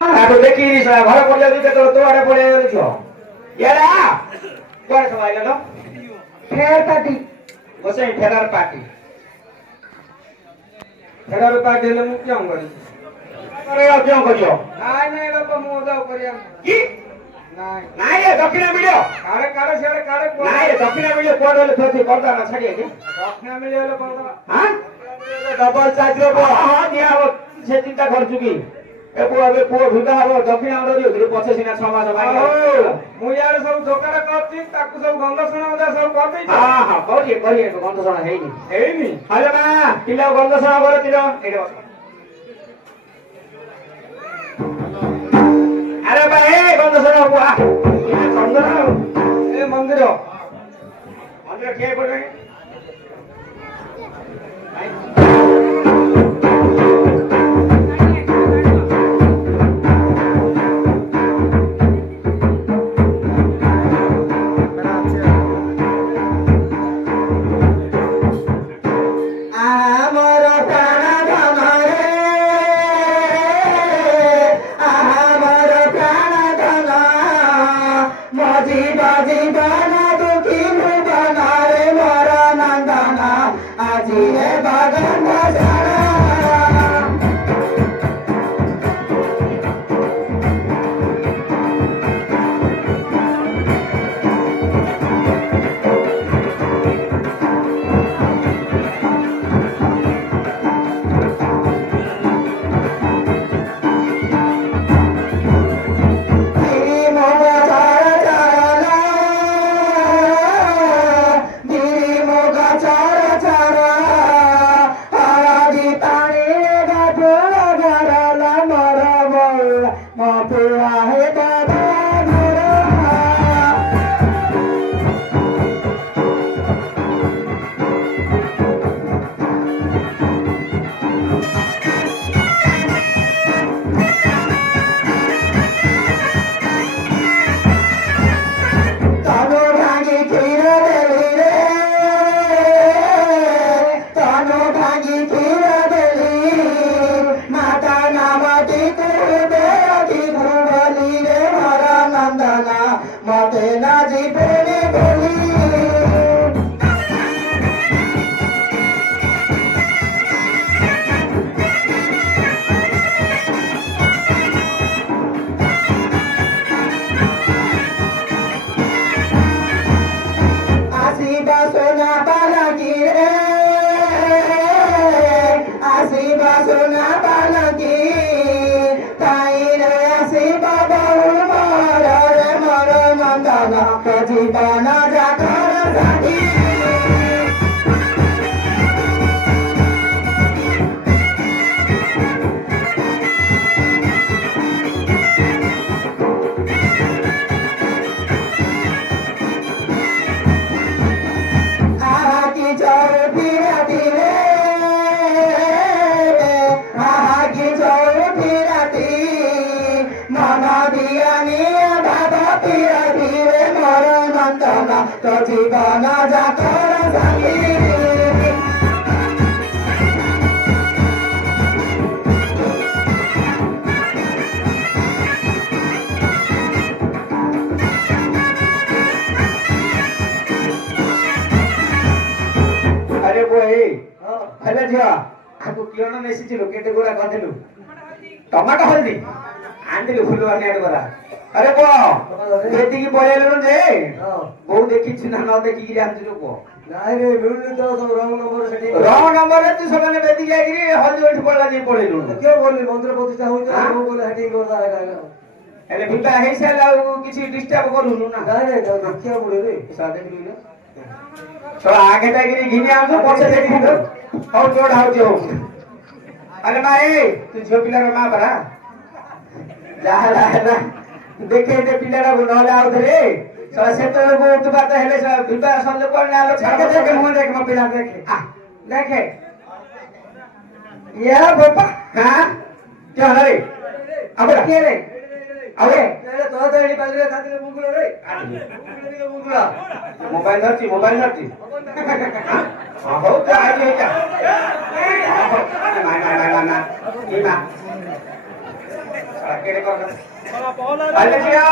aku देखी सा घर पड़ले दुते तो आड़े पड़े छो यारा कोन सब आइलो लो फेर पार्टी गोसे फेरार पार्टी ले मु क्यों करी अरे क्यों करियो नाय नाय बापा मु जाऊ करिया की नाय नाय ये दक्षिणा मिलियो कारे कारे सेरे कारे नाय ये दक्षिणा मिलियो कोडले थोथी करदा ना छाड़ी के दक्षिणा मिलियो ले करदा हां डबल चार्ज रे बो हां दिया हो से चिंता कर चुकी ए पो भिगा हो दक्षिणा रो दियो पछे सिना 6 मास बाकी मु यार सब जोकर करती ताकू सब गंग सुना उदा सब कर दे हां हां करिए तो गंग सुना हेइनी हेलो मा किला गंग सुना करे तिरो एडो अरे भाई गंग सुना हुआ चंदन ए मंदिर के पड़े हेले झिया आकु कियोन नेसिचिलु केते गोरा कथिलु टमाटो हल्दी आंदिलु फुलवा नेड गोरा अरे बो बेटी की पळेलु जे बहु देखि छिना न देखि कि आंदिलु को नाइ रे मिलु तो सब रंग नंबर रे तू सबने बेटी के गिरी हल्दी उठ पड़ला जे पळेलु के बोली मंत्र प्रतिष्ठा होई तो वो बोले हटी करदा हेले भिता हे से लाउ किछि डिस्टर्ब करूनु ना नाइ रे तो रखिया पड़े रे सादे मिलु तो आगे जागिरी घिनी आउ पछे देखि तो और जोड़ हाउ जो अरे माई तू झियो पिला रे मां बरा जा ना देखे ते पिलाडा को नले आउ धरे से तो वो तो बात हेले भिता संज को नालो छाके देखे मुंह देख म पिला देखे देखे या बापा हां क्या रे अब के रे अबे तेरे तो एडी पालरे खातिर मुंगुलो रे मुंगुलो मोबाइल धरती हां हो तो आई है क्या ना ई बा केड़े कर अरे जिया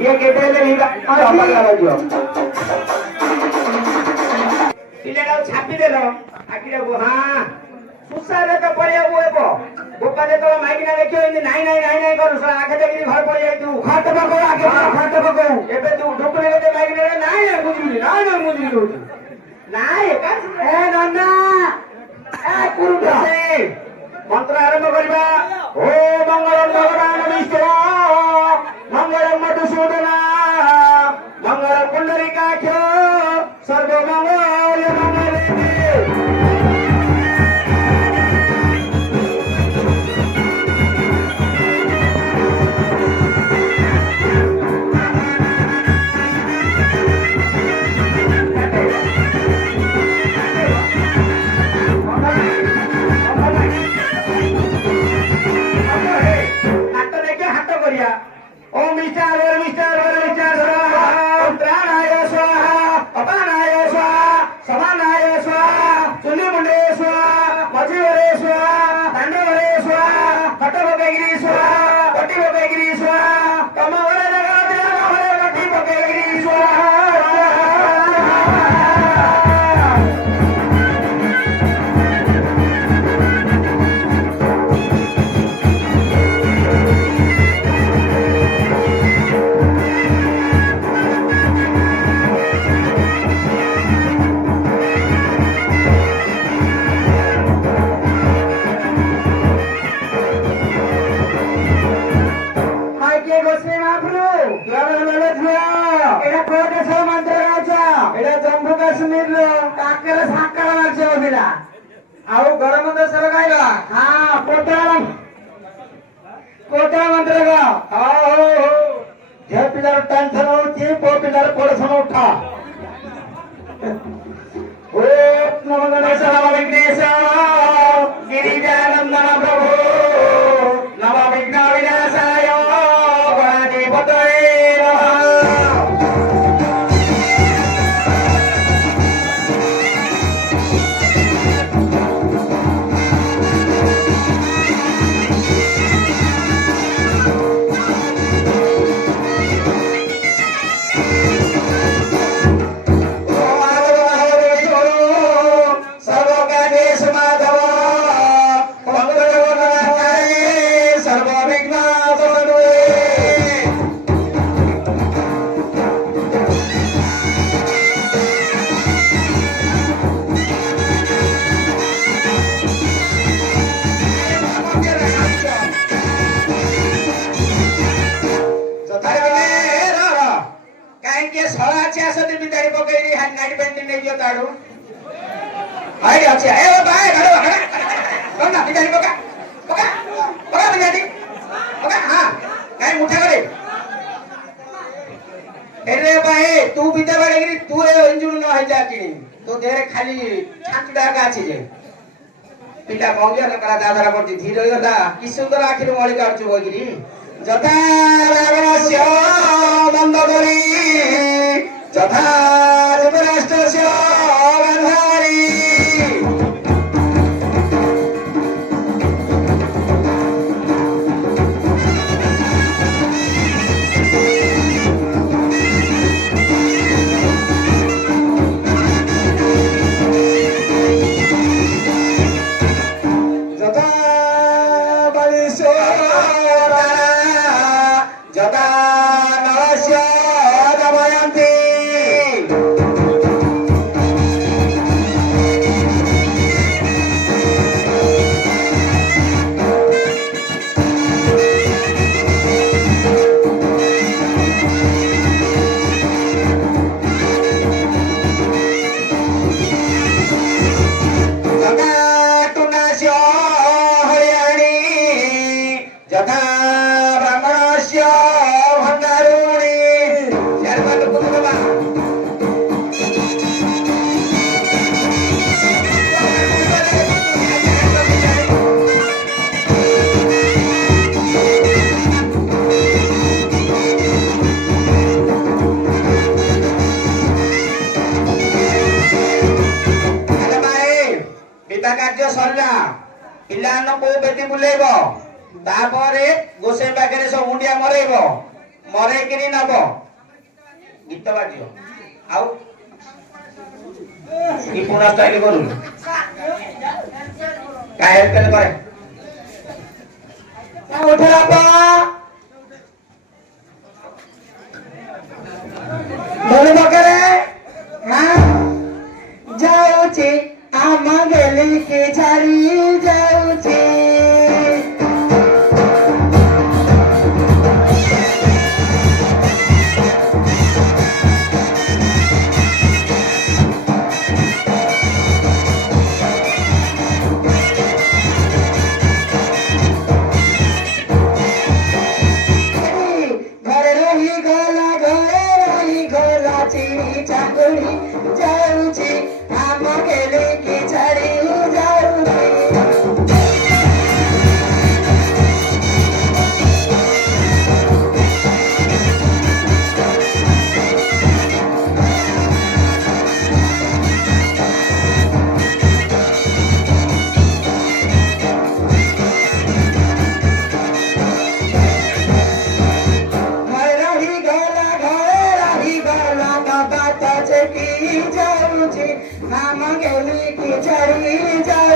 ये केटे ले लिगा चप्पल लगा दियो पिलेटा छापी देलो आकिरे गो हां सुसारे तो पड़िया बुएबो बोपा जे तो माइकिना देखियो इने नाई नाई नाई नाई करू सर आखे देखि घर पड़ी जाई तू खाट बको आखे खाट बको एबे तू ढुकले के माइकिना नाई नाई मुझी नाई कास ए नन्ना ए कुरुटा मंत्र आरंभ करबा ओ मंगलम भगवान विष्णु मंगलम मधुसूदन मंगलम पुंडरीकाक्ष सर्व मंगल मंगले ओम मिस्टर प्राणाय स्वाहा अपानाय स्वाहा समानाय स्वाहा चुल्ली मुंडे स्वाहा मझीवरे स्वाहा दांडवरे स्वाहा हटबकेगिरी स्वाहा पट्टीबकेगिरी स्वाहा कमवरे जगते कमवरे पट्टीबकेगिरी स्वाहा आओ गरम मंत्र सरगायला हां कोटा मंत्र गा आओ जे पिलर टेंशन होती वो पिलर पड़सन उठा ओम नमो गणेश नमो विघ्नेश गिरिजानंदन प्रभु नमो विघ्न विनाशाय गणाधिपतये तू बीते बाड़ेगिरी तू ए इंजुन न हो जा किनी तो देरे खाली छांचुडा का अछि जे पिला कौगिया न करा दादरा करती धीरे गदा कि सुंदर आखिर मळी काढछु बगिरी जथा रावणस्य बंदोदरी जथा धृतराष्ट्रस्य गांधारी जता नरस्य दमयन्ति पूजा कार्य सरला पिलान को बेटी बुलेब तापरे गोसे पाखे सब मुंडिया मरेब मरेकरी नब गीत बाजियो आउ की पुना स्टाइल करू काय हेल्प करे उठला बा बोले बकरे हां जाऊची आमा गेली के झारी जाऊची I'm